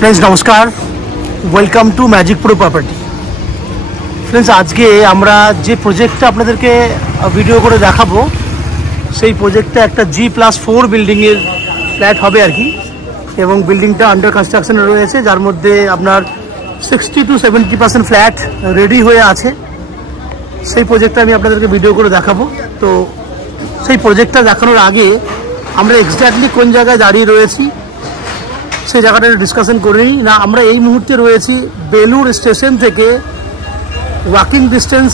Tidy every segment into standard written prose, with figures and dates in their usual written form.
Friends नमस्कार, welcome to magic pro property. Friends आज के আমরা যে প্রজেক্টটা আপনাদেরকে ভিডিও করে দেখাবো সেই প্রজেক্টটা একটা G+4 বিল্ডিং এর ফ্ল্যাট হবে আর কি, এবং বিল্ডিংটা আন্ডার কনস্ট্রাকশনে রয়েছে, যার মধ্যে আপনার 60 to 70% ফ্ল্যাট রেডি হয়ে আছে। সেই প্রজেক্টটা আমি আপনাদেরকে ভিডিও করে দেখাবো। তো সেই প্রজেক্টটা দেখানোর আগে আমরা এক্স্যাক্টলি কোন জায়গায় দাঁড়িয়ে রয়েছি সেই জায়গাটা ডিসকাশন করে নিই না। আমরা এই মুহূর্তে রয়েছি বেলুর স্টেশন থেকে ওয়াকিং ডিস্টেন্স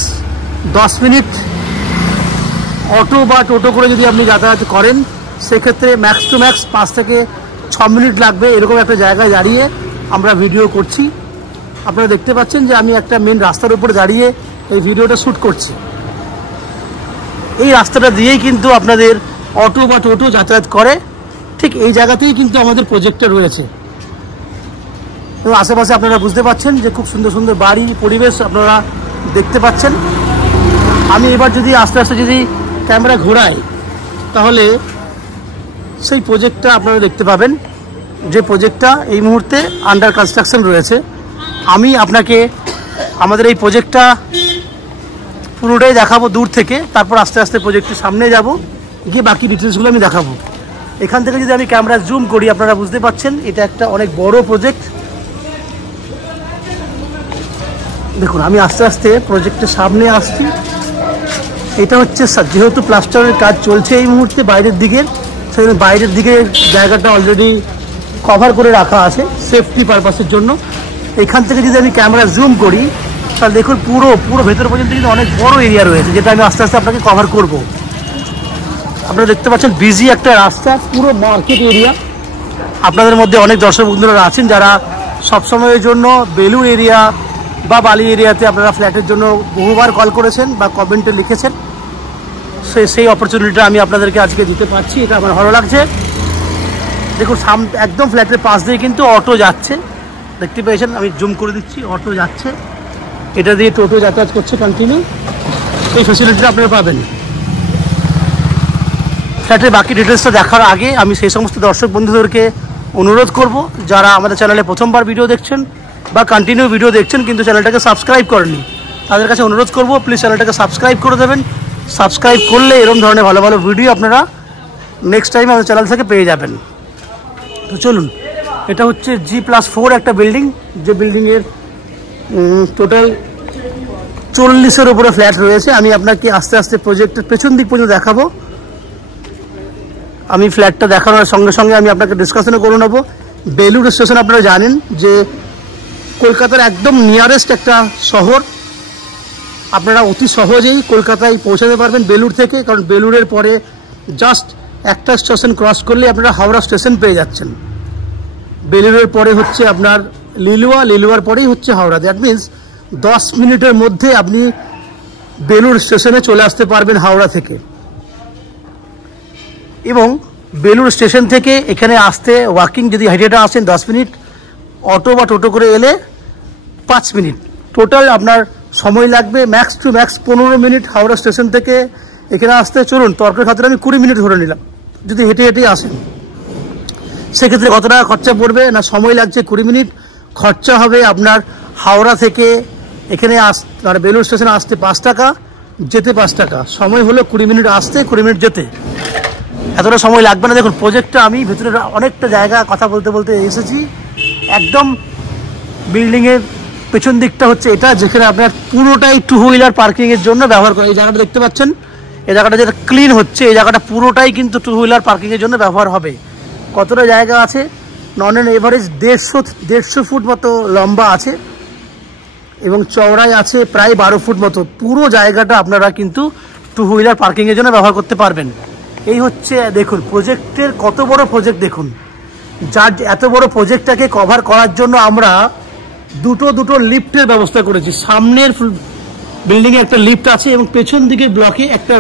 10 মিনিট, অটো বা টোটো করে যদি আপনি যাতায়াত করেন সেক্ষেত্রে ম্যাক্স টু ম্যাক্স 5 থেকে 6 মিনিট লাগবে। এরকম একটা জায়গায় দাঁড়িয়ে আমরা ভিডিও করছি। আপনারা দেখতে পাচ্ছেন যে আমি একটা মেন রাস্তার উপরে দাঁড়িয়ে এই ভিডিওটা শ্যুট করছি। এই রাস্তাটা দিয়েই কিন্তু আপনাদের অটো বা টোটো যাতায়াত করে, ঠিক এই জায়গাতেই কিন্তু আমাদের প্রজেক্টটা রয়েছে। এবং আশেপাশে আপনারা বুঝতে পাচ্ছেন যে খুব সুন্দর সুন্দর বাড়ি পরিবেশ আপনারা দেখতে পাচ্ছেন। আমি এবার যদি আস্তে আস্তে যদি ক্যামেরা ঘোরাই তাহলে সেই প্রজেক্টটা আপনারা দেখতে পাবেন, যে প্রজেক্টটা এই মুহূর্তে আন্ডার কনস্ট্রাকশন রয়েছে। আমি আপনাকে আমাদের এই প্রজেক্টটা পুরোটাই দেখাবো দূর থেকে, তারপর আস্তে আস্তে প্রজেক্টের সামনে যাব, গিয়ে বাকি ডিটেলসগুলো আমি দেখাবো। এখান থেকে যদি আমি ক্যামেরা জুম করি আপনারা বুঝতে পাচ্ছেন এটা একটা অনেক বড় প্রজেক্ট। দেখুন আমি আস্তে আস্তে প্রজেক্টের সামনে আসছি। এটা হচ্ছে যেহেতু প্লাস্টারের কাজ চলছে এই মুহূর্তে বাইরের দিকে, সেখানে বাইরের দিকে জায়গাটা অলরেডি কভার করে রাখা আছে সেফটি পারপাসের জন্য। এখান থেকে যদি আমি ক্যামেরা জুম করি তাহলে দেখুন পুরো ভেতর পর্যন্ত কিন্তু অনেক বড় এরিয়া রয়েছে, যেটা আমি আস্তে আস্তে আপনাকে কভার করব। আপনারা দেখতে পাচ্ছেন বিজি একটা রাস্তা, পুরো মার্কেট এরিয়া। আপনাদের মধ্যে অনেক দর্শক বন্ধুরা আছেন যারা সবসময়ের জন্য বেলুর এরিয়া বা বালি এরিয়াতে আপনারা ফ্ল্যাটের জন্য বহুবার কল করেছেন বা কমেন্টে লিখেছেন। সেই অপরচুনিটিটা আমি আপনাদেরকে আজকে দিতে পারছি, এটা আমার ভালো লাগছে। দেখুন একদম ফ্ল্যাটের পাশ দিয়ে কিন্তু অটো যাচ্ছে, দেখতে পেয়েছেন, আমি জুম করে দিচ্ছি, অটো যাচ্ছে, এটা দিয়ে টোটো যাতায়াত করছে কন্টিনিউ। এই ফ্যাসিলিটিটা আপনারা পাবেন। ফ্ল্যাটের বাকি ডিটেলসটা দেখার আগে আমি সেই সমস্ত দর্শক বন্ধুদেরকে অনুরোধ করব যারা আমাদের চ্যানেলে প্রথমবার ভিডিও দেখছেন বা কন্টিনিউ ভিডিও দেখছেন কিন্তু চ্যানেলটাকে সাবস্ক্রাইব করেননি, তাদের কাছে অনুরোধ করব প্লিজ চ্যানেলটাকে সাবস্ক্রাইব করে দেবেন। সাবস্ক্রাইব করলে এরকম ধরনের ভালো ভালো ভিডিও আপনারা নেক্সট টাইম আমাদের চ্যানেল থেকে পেয়ে যাবেন। তো চলুন, এটা হচ্ছে G+4 একটা বিল্ডিং, যে বিল্ডিংয়ের টোটাল 40-এর উপরে ফ্ল্যাট রয়েছে। আমি আপনাকে আস্তে আস্তে প্রজেক্টের পেছন দিক পর্যন্ত দেখাবো। আমি ফ্ল্যাটটা দেখানোর সঙ্গে সঙ্গে আমি আপনাকে ডিসকাশনও করে নেবো। বেলুর স্টেশন আপনারা জানেন যে কলকাতার একদম নিয়ারেস্ট একটা শহর। আপনারা অতি সহজেই কলকাতায় পৌঁছাতে পারবেন বেলুর থেকে, কারণ বেলুরের পরে জাস্ট একটা স্টেশন ক্রস করলে আপনারা হাওড়া স্টেশন পেয়ে যাচ্ছেন। বেলুরের পরে হচ্ছে আপনার লিলুয়ার পরেই হচ্ছে হাওড়া। দ্যাট মিনস 10 মিনিটের মধ্যে আপনি বেলুর স্টেশনে চলে আসতে পারবেন হাওড়া থেকে। এবং বেলুর স্টেশন থেকে এখানে আসতে ওয়াকিং যদি হেঁটে আসেন 10 মিনিট, অটো বা টোটো করে এলে 5 মিনিট, টোটাল আপনার সময় লাগবে max to max 15 minute Howrah station থেকে এখানে আসতে। চলুন তর্কের খাতিরে আমি 20 মিনিট ধরে নিলাম, যদি হেঁটে আসেন সেক্ষেত্রে কত টাকা খরচা পড়বে না, সময় লাগছে 20 মিনিট, খরচা হবে আপনার হাওড়া থেকে এখানে আর বেলুর স্টেশনে আসতে 5 টাকা, যেতে 5 টাকা। সময় হলো 20 মিনিট আসতে, 20 মিনিট যেতে, এতটা সময় লাগবে না। দেখুন প্রজেক্টটা আমি ভেতরে অনেকটা জায়গা কথা বলতে বলতে এসেছি। একদম বিল্ডিংয়ের পেছন দিকটা হচ্ছে এটা, যেখানে আপনার পুরোটাই 2 হুইলার পার্কিংয়ের জন্য ব্যবহার করে। এই জায়গাটা দেখতে পাচ্ছেন, এই জায়গাটা যেটা ক্লিন হচ্ছে, এই জায়গাটা পুরোটাই কিন্তু 2 হুইলার পার্কিংয়ের জন্য ব্যবহার হবে। কতটা জায়গা আছে, নন অ্যান এভারেজ 150 ফুট মতো লম্বা আছে এবং চওড়ায় আছে প্রায় 12 ফুট মতো। পুরো জায়গাটা আপনারা কিন্তু 2 হুইলার পার্কিংয়ের জন্য ব্যবহার করতে পারবেন। এই হচ্ছে দেখুন প্রজেক্টের কত বড় প্রজেক্ট। দেখুন যার এত বড় প্রজেক্টটাকে কভার করার জন্য আমরা দুটো লিফটের ব্যবস্থা করেছি। সামনের বিল্ডিংয়ে একটা লিফট আছে এবং পেছন দিকের ব্লকে একটা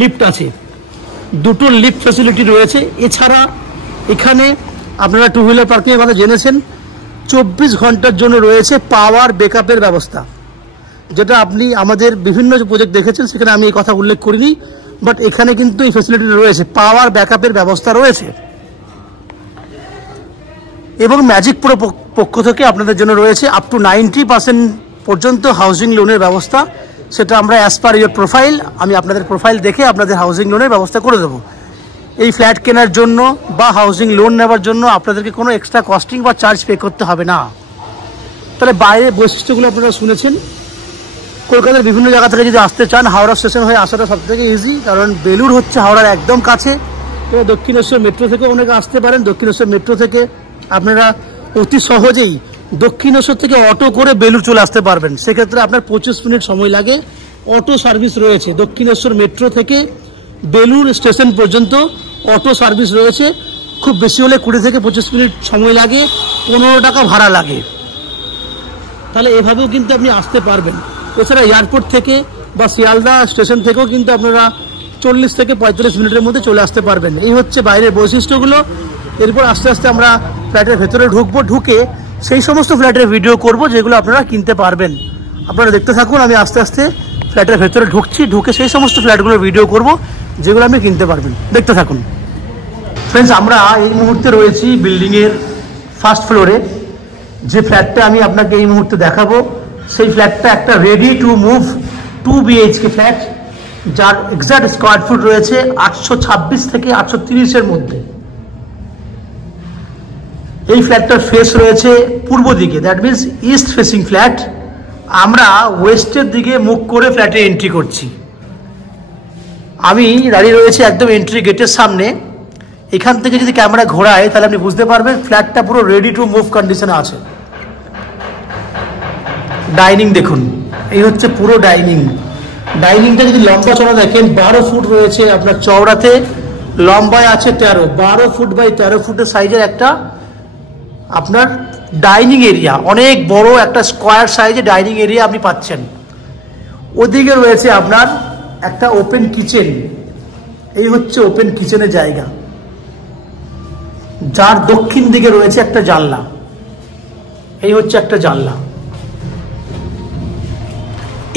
লিফট আছে, দুটো লিফট ফ্যাসিলিটি রয়েছে। এছাড়া এখানে আপনারা 2 হুইলার পার্কিংয়ের কথা জেনেছেন, 24 ঘন্টার জন্য রয়েছে পাওয়ার ব্যাকআপের ব্যবস্থা, যেটা আপনি আমাদের বিভিন্ন প্রজেক্ট দেখেছেন সেখানে আমি এই কথা উল্লেখ করিনি, বাট এখানে কিন্তু এই ফ্যাসিলিটি রয়েছে, পাওয়ার ব্যাকআপের ব্যবস্থা রয়েছে। এবং ম্যাজিক পক্ষ থেকে আপনাদের জন্য রয়েছে আপ টু 90% পর্যন্ত হাউজিং লোনের ব্যবস্থা। সেটা আমরা অ্যাজ পার ইয়োর প্রোফাইল, আমি আপনাদের প্রোফাইল দেখে আপনাদের হাউজিং লোনের ব্যবস্থা করে দেবো। এই ফ্ল্যাট কেনার জন্য বা হাউজিং লোন নেওয়ার জন্য আপনাদেরকে কোনো এক্সট্রা কস্টিং বা চার্জ পে করতে হবে না। তাহলে বাইরের বৈশিষ্ট্যগুলো আপনারা শুনেছেন। কলকাতার বিভিন্ন জায়গা থেকে যদি আসতে চান, হাওড়া স্টেশন হয়ে আসাটা সব থেকে ইজি, কারণ বেলুড় হচ্ছে হাওড়ার একদম কাছে। তো দক্ষিণেশ্বর মেট্রো থেকে অনেকে আসতে পারেন। দক্ষিণেশ্বর মেট্রো থেকে আপনারা অতি সহজেই দক্ষিণেশ্বর থেকে অটো করে বেলুড় চলে আসতে পারবেন। সেক্ষেত্রে আপনার 25 মিনিট সময় লাগে। অটো সার্ভিস রয়েছে দক্ষিণেশ্বর মেট্রো থেকে বেলুড় স্টেশন পর্যন্ত, অটো সার্ভিস রয়েছে। খুব বেশি হলে 20 থেকে 25 মিনিট সময় লাগে, 15 টাকা ভাড়া লাগে। তাহলে এভাবেও কিন্তু আপনি আসতে পারবেন। এছাড়া এয়ারপোর্ট থেকে বা শিয়ালদা স্টেশন থেকেও কিন্তু আপনারা 40 থেকে 45 মিনিটের মধ্যে চলে আসতে পারবেন। এই হচ্ছে বাইরের বৈশিষ্ট্যগুলো। এরপর আস্তে আস্তে আমরা ফ্ল্যাটের ভেতরে ঢুকবো, ঢুকে সেই সমস্ত ফ্ল্যাটের ভিডিও করব যেগুলো আপনারা কিনতে পারবেন। আপনারা দেখতে থাকুন, আমি আস্তে আস্তে ফ্ল্যাটের ভেতরে ঢুকছি, ঢুকে সেই সমস্ত ফ্ল্যাটগুলোর ভিডিও করব যেগুলো আপনি কিনতে পারবেন। দেখতে থাকুন। ফ্রেন্ডস, আমরা এই মুহূর্তে রয়েছি বিল্ডিংয়ের ফার্স্ট ফ্লোরে। যে ফ্ল্যাটটা আমি আপনাকে এই মুহূর্তে দেখাবো সেই ফ্ল্যাটটা একটা ready to move 2 BHK flat, যার এক্সাক্ট স্কোয়ার ফুট রয়েছে 826 থেকে 830-এর মধ্যে। এই ফ্ল্যাটটার ফেস রয়েছে পূর্ব দিকে, that means east facing flat. আমরা ওয়েস্টের দিকে মুখ করে ফ্ল্যাটে এন্ট্রি করছি। আমি দাঁড়িয়ে রয়েছে একদম এন্ট্রি গেটের সামনে। এখান থেকে যদি ক্যামেরা ঘোরায় তাহলে আপনি বুঝতে পারবেন ফ্ল্যাটটা পুরো রেডি টু মুভ কন্ডিশনে আছে। ডাইনিং দেখুন, এই হচ্ছে পুরো ডাইনিং। ডাইনিংটা যদি লম্বা চওড়া দেখেন 12 ফুট রয়েছে আপনার চওড়াতে, লম্বায় আছে 13। 12 ফুট বাই 13 ফুটের সাইজের একটা আপনার ডাইনিং এরিয়া, অনেক বড় একটা স্কোয়ার সাইজে ডাইনিং এরিয়া আপনি পাচ্ছেন। ওদিকে রয়েছে আপনার একটা ওপেন কিচেন। এই হচ্ছে ওপেন কিচেনের জায়গা, যার দক্ষিণ দিকে রয়েছে একটা জানলা। এই হচ্ছে একটা জানলা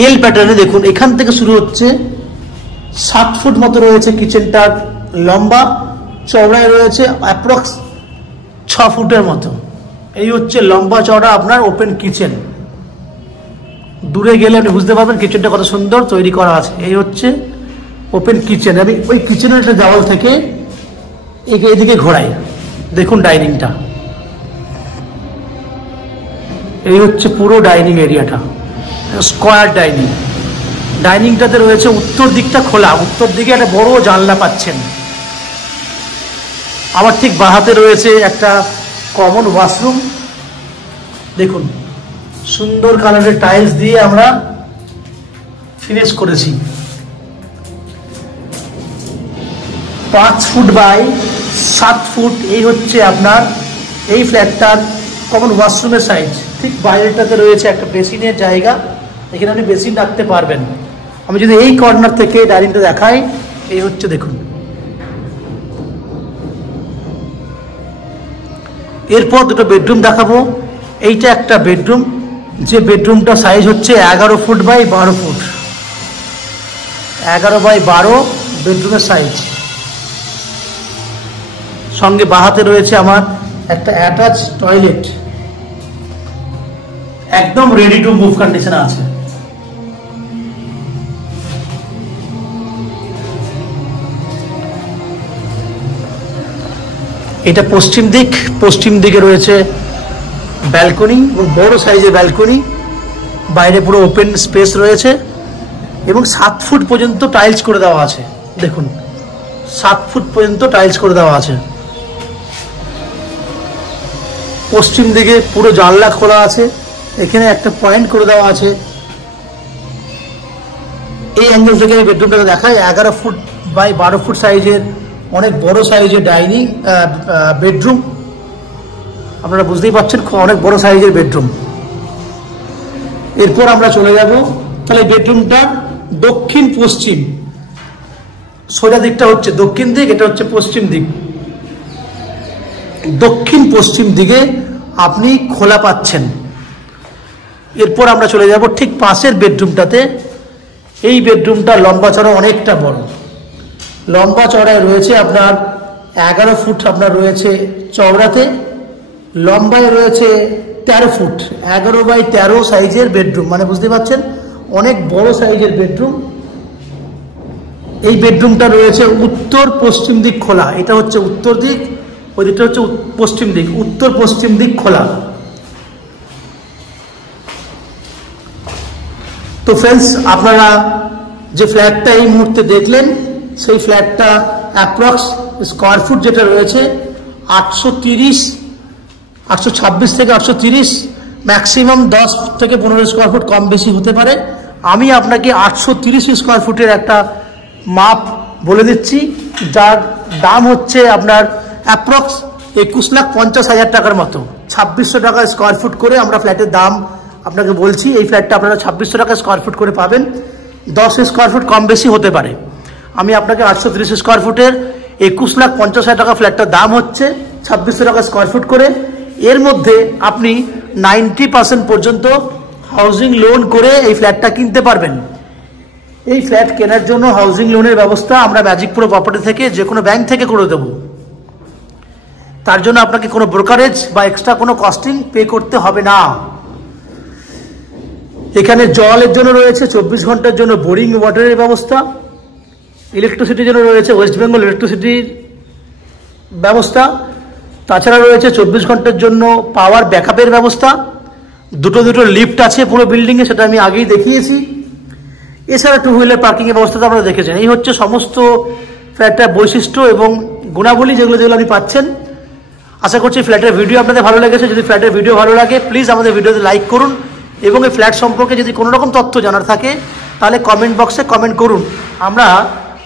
এল প্যাটার্নে। দেখুন, এখান থেকে শুরু হচ্ছে 7 ফুট মতো রয়েছে কিচেনটার লম্বা, চওড়ায় রয়েছে অ্যাপ্রক্স 6 ফুটের মতো। এই হচ্ছে লম্বা চওড়া আপনার ওপেন কিচেন। দূরে গেলে আপনি বুঝতে পারবেন কিচেনটা কত সুন্দর তৈরি করা আছে। এই হচ্ছে ওপেন কিচেন। আমি ওই কিচেনের একটা দেওয়াল থেকে এদিকে ঘোরাই, দেখুন ডাইনিংটা। এই হচ্ছে পুরো ডাইনিং এরিয়াটা, স্কোয়ার ডাইনিং। ডাইনিংটাতে রয়েছে উত্তর দিকটা খোলা, উত্তর দিকে একটা বড় জানলা পাচ্ছেন। আবার ঠিক বাহাতে রয়েছে একটা কমন ওয়াশরুম। দেখুন, সুন্দর কালারের টাইলস দিয়ে আমরা ফিনিশ করেছি। 5 ফুট বাই 7 ফুট এই হচ্ছে আপনার এই ফ্ল্যাটটার কমন ওয়াশরুমের সাইজ। ঠিক বাইরেটাতে রয়েছে একটা বেসিনের জায়গা, এখানে আপনি বেসিন রাখতে পারবেন। আমি যদি এই কর্নার থেকে ডাইনিংটা দেখাই, এই হচ্ছে দেখুন। এরপর দুটো বেডরুম দেখাবো। এইটা একটা বেডরুম, যে বেডরুমটা সাইজ হচ্ছে 11 ফুট বাই 12 ফুট। 11 বাই 12 বেডরুমের সাইজ। সঙ্গে বাহাতে রয়েছে আমার একটা অ্যাটাচ টয়লেট, একদম রেডি টু মুভ কন্ডিশনে আছে। এটা পশ্চিম দিক, পশ্চিম দিকে রয়েছে ব্যালকনি এবং বড় সাইজের ব্যালকনি। বাইরে পুরো ওপেন স্পেস রয়েছে এবং 7 ফুট পর্যন্ত টাইলস করে দেওয়া আছে। দেখুন, 7 ফুট পর্যন্ত টাইলস করে দেওয়া আছে। পশ্চিম দিকে পুরো জানলা খোলা আছে, এখানে একটা পয়েন্ট করে দেওয়া আছে। এই অ্যাঙ্গেল থেকে আমি বেডরুমটাকে দেখাই। 11 ফুট বাই 12 ফুট সাইজের অনেক বড় সাইজের ডাইনিং বেডরুম। আপনারা বুঝতেই পারছেন অনেক বড় সাইজের বেডরুম। এরপর আমরা চলে যাব, তাহলে বেডরুমটা দক্ষিণ পশ্চিম, সোজা দিকটা হচ্ছে দক্ষিণ দিক, এটা হচ্ছে পশ্চিম দিক। দক্ষিণ পশ্চিম দিকে আপনি খোলা পাচ্ছেন। এরপর আমরা চলে যাব ঠিক পাশের বেডরুমটাতে। এই বেডরুমটা লম্বা চড়া অনেকটা বড়, লম্বা চড়ায় রয়েছে আপনার 11 ফুট আপনার রয়েছে চওড়াতে, লম্বায় রয়েছে 13 ফুট, 11x13 সাইজের বেডরুম, মানে বুঝতে পারছেন অনেক বড় সাইজের বেডরুম। এই বেডরুমটা রয়েছে উত্তর পশ্চিম দিক খোলা, এটা হচ্ছে উত্তর দিক, ওই দিকটা হচ্ছে পশ্চিম দিক, উত্তর পশ্চিম দিক খোলা। তো ফ্রেন্ডস, আপনারা যে ফ্ল্যাটটা এই মুহূর্তে দেখলেন, সেই ফ্ল্যাটটা অ্যাপ্রক্স স্কোয়ার ফুট যেটা রয়েছে 826 থেকে 830, ম্যাক্সিমাম 10 থেকে 15 স্কোয়ার ফুট কম বেশি হতে পারে। আমি আপনাকে 830 স্কোয়ার ফুটের একটা মাপ বলে দিচ্ছি, যার দাম হচ্ছে আপনার অ্যাপ্রক্স 21,50,000 টাকার মতো। 2600 টাকা স্কোয়ার ফুট করে আমরা ফ্ল্যাটের দাম আপনাকে বলছি। এই ফ্ল্যাটটা আপনারা 2600 টাকা স্কোয়ার ফুট করে পাবেন, 10 স্কোয়ার ফুট কম বেশি হতে পারে। আমি আপনাকে 830 স্কোয়ার ফুটের 21,50,000 টাকা ফ্ল্যাটটার দাম হচ্ছে 2600 টাকা স্কোয়ার ফুট করে। এর মধ্যে আপনি 90% পর্যন্ত হাউজিং লোন করে এই ফ্ল্যাটটা কিনতে পারবেন। এই ফ্ল্যাট কেনার জন্য হাউজিং লোনের ব্যবস্থা আমরা ম্যাজিক প্রো প্রপার্টি থেকে যে কোনো ব্যাংক থেকে করে দেব। তার জন্য আপনাকে কোনো ব্রোকারেজ বা এক্সট্রা কোনো কস্টিং পে করতে হবে না। এখানে জলের জন্য রয়েছে 24 ঘন্টার জন্য বোরিং ওয়াটারের ব্যবস্থা, ইলেকট্রিসিটির জন্য রয়েছে ওয়েস্ট বেঙ্গল ইলেকট্রিসিটির ব্যবস্থা, তাছাড়া রয়েছে 24 ঘন্টার জন্য পাওয়ার ব্যাকআপের ব্যবস্থা, দুটো লিফট আছে পুরো বিল্ডিংয়ে, সেটা আমি আগেই দেখিয়েছি। এছাড়া 2 হুইলার পার্কিংয়ের ব্যবস্থা তো আপনারা দেখেছেন। এই হচ্ছে সমস্ত ফ্ল্যাটটার বৈশিষ্ট্য এবং গুণাবলী যেগুলো আপনি পাচ্ছেন। আশা করছি ফ্ল্যাটের ভিডিও আপনাদের ভালো লেগেছে। যদি ফ্ল্যাটের ভিডিও ভালো লাগে প্লিজ আমাদের ভিডিওতে লাইক করুন, এবং এই ফ্ল্যাট সম্পর্কে যদি কোনো রকম তথ্য জানার থাকে তাহলে কমেন্ট বক্সে কমেন্ট করুন। আমরা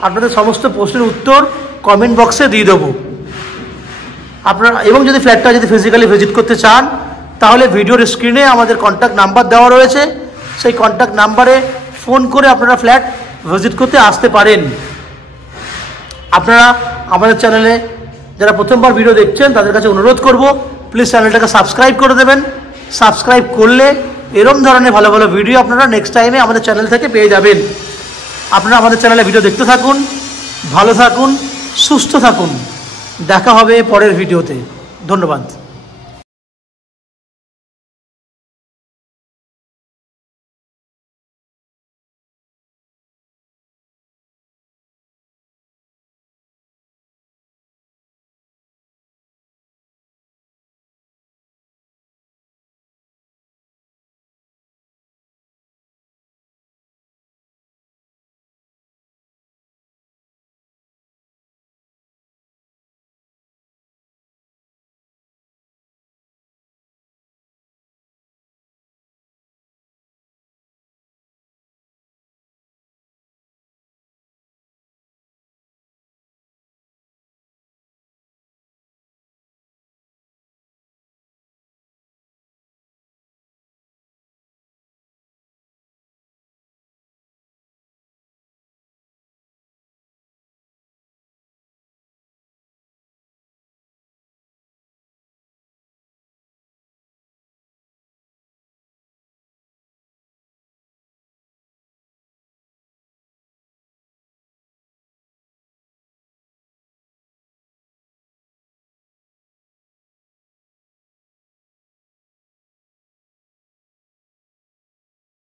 আপনাদের সমস্ত প্রশ্নের উত্তর কমেন্ট বক্সে দিয়ে দেবো আপনারা। এবং যদি ফ্ল্যাটটা ফিজিক্যালি ভিজিট করতে চান তাহলে ভিডিওর স্ক্রিনে আমাদের কন্ট্যাক্ট নাম্বার দেওয়া রয়েছে, সেই কন্ট্যাক্ট নাম্বারে ফোন করে আপনারা ফ্ল্যাট ভিজিট করতে আসতে পারেন। আপনারা আমাদের চ্যানেলে যারা প্রথমবার ভিডিও দেখছেন তাদের কাছে অনুরোধ করব, প্লিজ চ্যানেলটাকে সাবস্ক্রাইব করে দেবেন। সাবস্ক্রাইব করলে এরকম ধরনের ভালো ভালো ভিডিও আপনারা নেক্সট টাইমে আমাদের চ্যানেল থেকে পেয়ে যাবেন। আপনারা আমাদের চ্যানেলে ভিডিও দেখতে থাকুন, ভালো থাকুন, সুস্থ থাকুন। দেখা হবে পরের ভিডিওতে। ধন্যবাদ।